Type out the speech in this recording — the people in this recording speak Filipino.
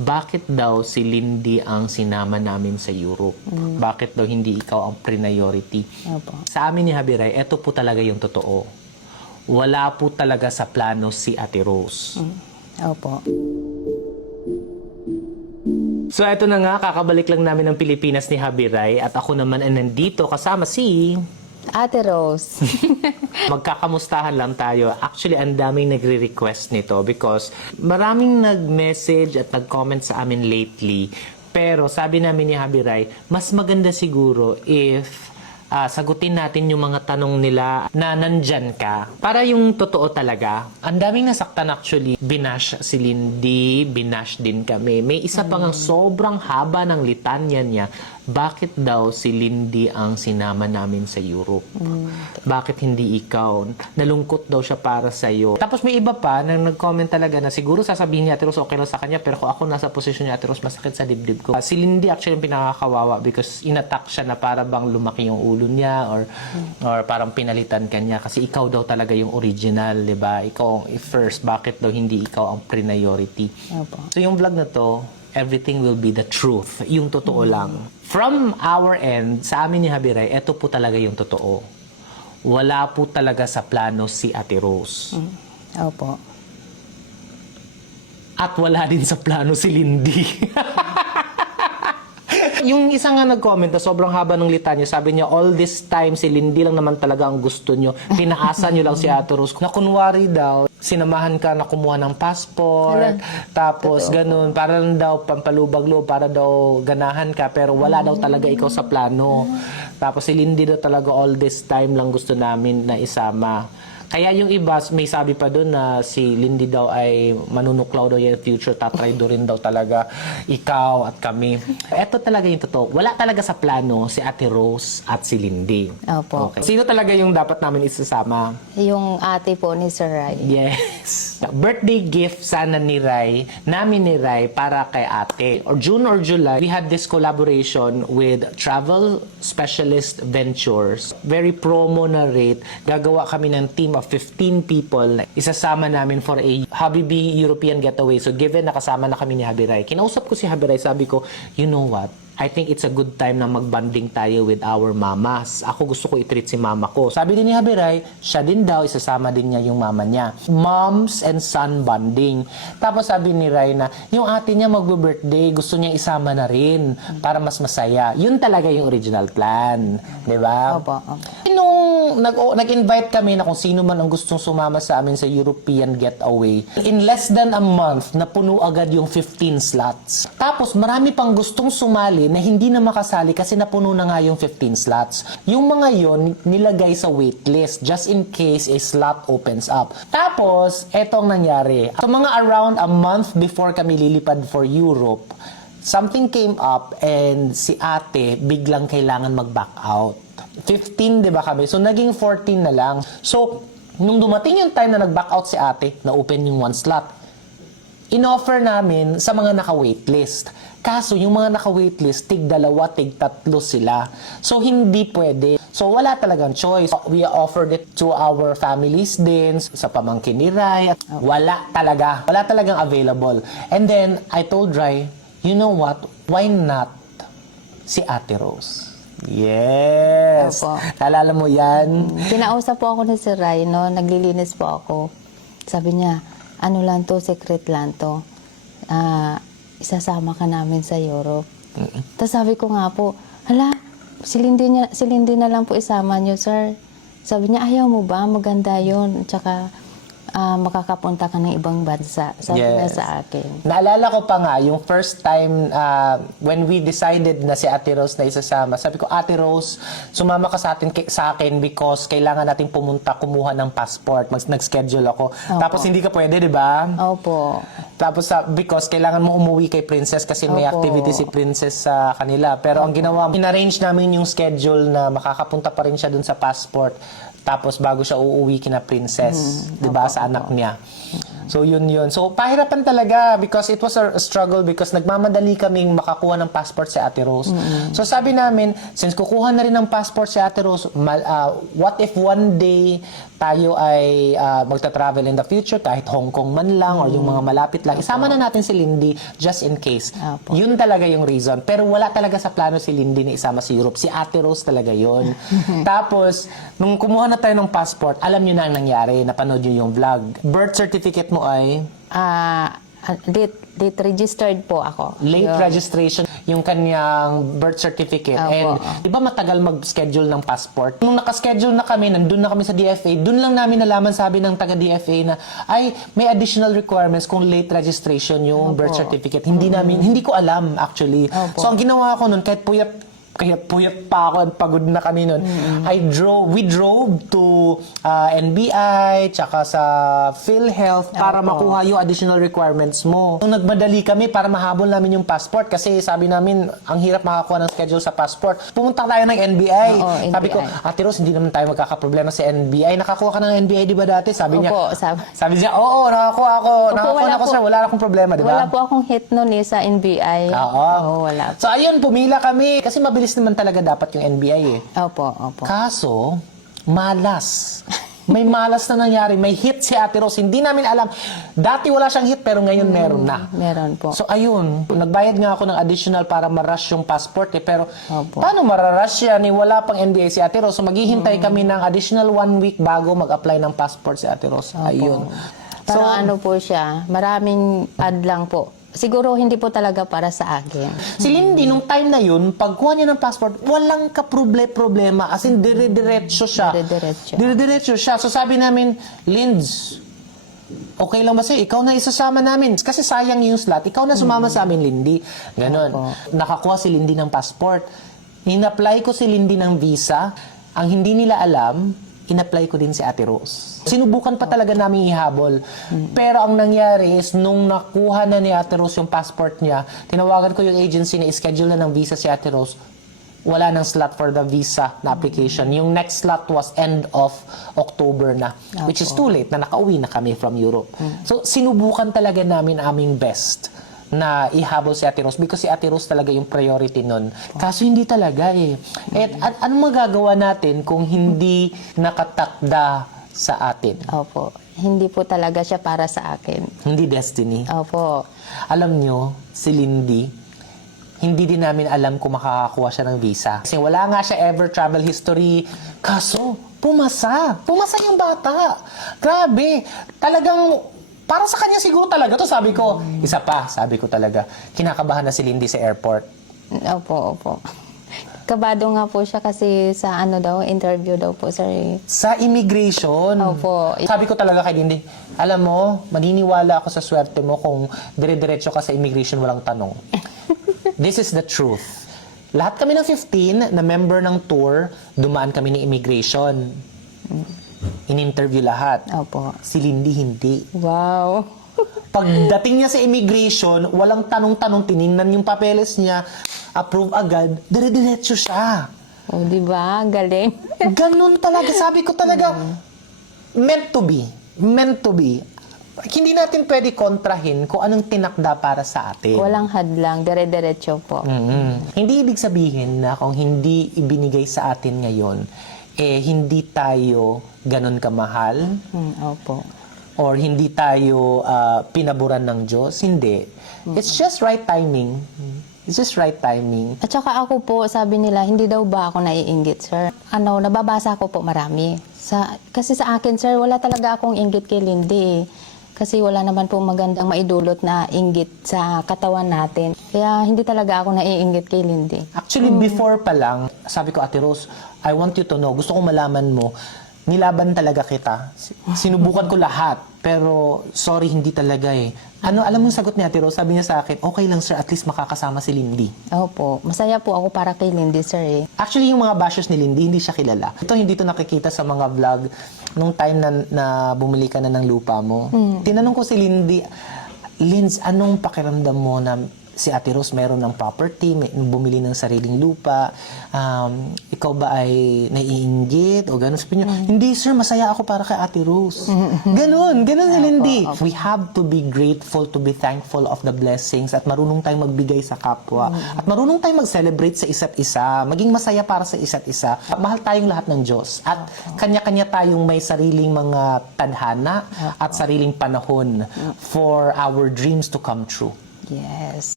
bakit daw si Lindy ang sinama namin sa Europe? Bakit daw hindi ikaw ang priority? Opo. Sa amin ni Habiray, eto po talaga yung totoo. Wala po talaga sa plano si Ate Rose. Opo. So eto na nga, kakabalik lang namin ng Pilipinas ni Habiray at ako naman ay nandito kasama si... Ate Rose. Magkakamustahan lang tayo. Actually, ang daming nagre-request nito because maraming nag-message at nag-comment sa amin lately. Pero sabi namin ni Habiray, mas maganda siguro if sagutin natin yung mga tanong nila na nandyan ka. Para yung totoo talaga. Ang daming nasaktan actually. Binash si Lindy, binash din kami. May isa pa nga sobrang haba ng litanya niya. Bakit daw si Lindy ang sinama namin sa Europe? Bakit hindi ikaw? Nalungkot daw siya para sa'yo. Tapos may iba pa na nag-comment talaga na siguro sasabihin ni Ate Rose okay lang sa kanya pero kung ako nasa posisyon ni Ate Rose masakit sa dibdib ko. Si Lindy actually yung pinakakawawa because inattack siya na para bang lumaki yung ulo niya or parang pinalitan kanya kasi ikaw daw talaga yung original, di ba? Ikaw ang first. Bakit daw hindi ikaw ang priority? Opo. So yung vlog na to, everything will be the truth. Yung totoo lang. From our end, sa amin ni Habiray, eto po talaga yung totoo. Wala po talaga sa plano si Ate Rose. Opo. At wala din sa plano si Lindy. Yung isa nga nag-comment na sobrang haba ng litanya, sabi niya, all this time si Lindy lang naman talaga ang gusto nyo. Pinaasa nyo lang si Ate Rose. Na kunwari daw, sinamahan ka na kumuha ng passport, tapos ganun, para lang daw pampalubag-loob, para daw ganahan ka, pero wala daw talaga ikaw sa plano. Tapos si Lindy daw talaga all this time lang gusto namin na isama. Kaya yung iba, may sabi pa doon na si Lindy daw ay manunuklaw daw yung future, tatry do rin daw talaga ikaw at kami. Ito talaga yung totoo. Wala talaga sa plano si Ate Rose at si Lindy. Opo. Okay. Sino talaga yung dapat namin isasama? Yung ate po ni Sir Rai. Yes. Birthday gift sana ni Rai, namin ni Rai para kay ate. Or June or July, we had this collaboration with Travel Specialist Ventures. Very promo na rate. Gagawa kami ng team of 15 people. Isasama namin for a Habibi European getaway. So given nakasama na kami ni Habiray, kinausap ko si Habiray, sabi ko, you know what? I think it's a good time na magbanding tayo with our mamas. Ako gusto ko i-treat si mama ko. Sabi din ni Habiray, siya din daw, isasama din niya yung mama niya. Moms and son bonding. Tapos sabi ni Rai na, yung ate niya magbe-birthday, gusto niya isama na rin para mas masaya. Yun talaga yung original plan. Di ba? Opo. Nung nag-invite kami na kung sino man ang gustong sumama sa amin sa European getaway, in less than a month, napuno agad yung 15 slots. Tapos marami pang gustong sumali na hindi na makasali kasi napuno na nga yung 15 slots. Yung mga yon nilagay sa waitlist just in case a slot opens up. Tapos, etong nangyari. So mga around a month before kami lilipad for Europe, something came up and si ate biglang kailangan mag-back out. 15, di ba kami? So, naging 14 na lang. So, nung dumating yung time na nag-back out si ate, na-open yung one slot, in-offer namin sa mga naka-waitlist. Kaso, yung mga naka-waitlist, tig-2, tig-3 sila. So, hindi pwede. So, wala talagang choice. We offered it to our families din, sa pamangkin ni Rai. Wala talaga. Wala talagang available. And then, I told Rai, you know what? Why not si Ate Rose? Yes! Opo. Naalala mo yan? Kinausap po ako ni Sir Rai, no? Naglilinis po ako. Sabi niya, ano lang to, secret lang to. Isasama ka namin sa Europe. Tapos sabi ko nga po, hala, si Lindy na lang po isama niyo, sir. Sabi niya, ayaw mo ba? Maganda yun. Tsaka, makakapunta ka ng ibang bansa. Sabi niya sa akin. Naalala ko pa nga, yung first time when we decided na si Ate Rose na isasama, sabi ko, Ate Rose, sumama ka sa akin because kailangan nating pumunta kumuha ng passport. Nag-schedule ako. Opo. Tapos hindi ka pwede, di ba? Opo. Tapos because kailangan mo umuwi kay Princess kasi may Opo. activity si Princess sa kanila. Pero ang ginawa, in-arrange namin yung schedule na makakapunta pa rin siya dun sa passport. Tapos bago siya uuwi kina Princess, 'di ba, sa anak niya. So yun. So pahirapan talaga because it was a struggle because nagmamadali kaming makakuha ng passport si Ate Rose. So sabi namin, since kukuha na rin ng passport si Ate Rose, what if one day tayo ay magta-travel in the future, kahit Hong Kong man lang or yung mga malapit lang, isama na natin si Lindy just in case. Opo. Yun talaga yung reason. Pero wala talaga sa plano si Lindy na isama si Europe. Si Ate Rose talaga yun. Tapos, nung kumuha na tayo ng passport, alam nyo na ang nangyari. Napanood nyo yung vlog. Birth certificate mo ay Date registered po ako. late Yun. registration, yung kanyang birth certificate. Opo. And di ba matagal mag-schedule ng passport? Nung nakaschedule na kami, nandun na kami sa DFA, dun lang namin nalaman, sabi ng taga-DFA na, ay, may additional requirements kung late registration yung birth certificate. Hindi ko alam actually. Opo. So ang ginawa ko nun, kahit puyat pa ako at pagod na kami nun, we drove to NBI, tsaka sa PhilHealth para Opo. makuha yung additional requirements mo. Nung nagmadali kami para mahabol namin yung passport kasi sabi namin, ang hirap makakuha ng schedule sa passport. Pumunta tayo ng NBI. Oo, Sabi ko, NBI. Ate Rose, hindi naman tayo magkakaproblema sa NBI. Nakakuha ka ng NBI, di ba dati? Sabi niya, Opo, sabi niya, oo, nakakuha ako. Nakakuha wala na ako, po. sir. Wala akong problema, di ba? Wala po akong hit noon sa NBI. Oo. Oo, wala po. So, ayun, pumila kami. Kasi mabilis naman talaga dapat yung NBI eh. Opo. Kaso, malas. May malas na nangyari. May hit si Ate Rose. Hindi namin alam. Dati wala siyang hit, pero ngayon meron na. Meron po. So, ayun. Nagbayad nga ako ng additional para ma-rush yung passport eh. Pero, Opo. paano mararush yan? Eh, wala pang NBI si Ate Rose. So, maghihintay kami ng additional 1 week bago mag-apply ng passport si Ate Rose. Ayun. Parang ano po siya, maraming ad lang po. Siguro hindi po talaga para sa akin. Si Lindy, nung time na yun, pagkuha niya ng passport, walang problema. As in, dire-diretso siya. Dire-diretso. Dire-diretso siya. So sabi namin, Linds, okay lang ba sa'yo? Ikaw na isasama namin. Kasi sayang yung slot. Ikaw na sumama sa amin, Lindy. Ganon. Opo. Nakakuha si Lindy ng passport. In-apply ko si Lindy ng visa. Ang hindi nila alam, in-apply ko din si Ate Rose. Sinubukan pa talaga namin ihabol. Pero ang nangyari is, nung nakuha na ni Ate Rose yung passport niya, tinawagan ko yung agency na ischedule na ng visa si Ate Rose, wala nang slot for the visa na application. Yung next slot was end of October na, which is too late, na nakauwi na kami from Europe. So, sinubukan talaga namin aming best na ihabol si Ate Rose because si Ate Rose talaga yung priority nun. Kaso hindi talaga eh. At anong magagawa natin kung hindi nakatakda sa atin? Opo. Hindi po talaga siya para sa akin. Hindi destiny. Opo. Alam nyo, si Lindy, hindi din namin alam kung makakakuha siya ng visa. Kasi wala nga siya ever travel history. Kaso, pumasa. Pumasa yung bata. Grabe. Talagang, para sa kanya siguro talaga to, sabi ko. Isa pa, sabi ko talaga, kinakabahan na si Lindy sa airport. Opo. Kabado nga po siya kasi sa interview daw po, sir. Sa immigration. Opo. Sabi ko talaga kay Lindy, alam mo, maniniwala ako sa swerte mo kung dire-diretso ka sa immigration walang tanong. This is the truth. Lahat kami ng 15 na member ng tour, dumaan kami ng immigration. In-interview lahat. Opo. Si Lindy hindi. Wow. Pagdating niya sa immigration, walang tanong-tanong, tiningnan yung papeles niya, approve agad, dire-diretso siya. O, di ba? Galing. Ganun talaga. Sabi ko talaga, meant to be. Meant to be. Hindi natin pwede kontrahin kung anong tinakda para sa atin. Walang hadlang. Dire-diretso po. Hindi ibig sabihin na kung hindi ibinigay sa atin ngayon, hindi tayo ganun kamahal Opo. or hindi tayo pinaburan ng Diyos. Hindi. It's just right timing. It's just right timing. At saka ako po, sabi nila, hindi daw ba ako naiinggit, sir? Nababasa ko po marami. Kasi sa akin, sir, wala talaga akong inggit kay Lindy. Kasi wala naman po magandang maidulot na inggit sa katawan natin. Kaya hindi talaga ako naiinggit kay Lindy. Actually, before pa lang, sabi ko, Ate Rose, I want you to know, gusto kong malaman mo, nilaban talaga kita. Sinubukan ko lahat, pero sorry, hindi talaga eh. Alam mo yung sagot ni Ate Rose? Sabi niya sa akin, okay lang sir, at least makakasama si Lindy. Opo. Masaya po ako para kay Lindy, sir eh. Actually, yung mga bashers ni Lindy, hindi siya kilala. Hindi to nakikita sa mga vlog nung time na bumili ka na ng lupa mo. Tinanong ko si Lindy, Linz, anong pakiramdam mo na si Ate Rose meron ng property, bumili ng sariling lupa, ikaw ba ay naiinggit o gano'n? Sabi niya, hindi sir, masaya ako para kay Ate Rose. Ganon si Lindy. We have to be grateful, to be thankful of the blessings at marunong tayong magbigay sa kapwa. At marunong tayong mag-celebrate sa isa't isa, maging masaya para sa isa't isa. Mahal tayong lahat ng Diyos at kanya-kanya tayong may sariling mga tadhana at sariling panahon for our dreams to come true. Yes.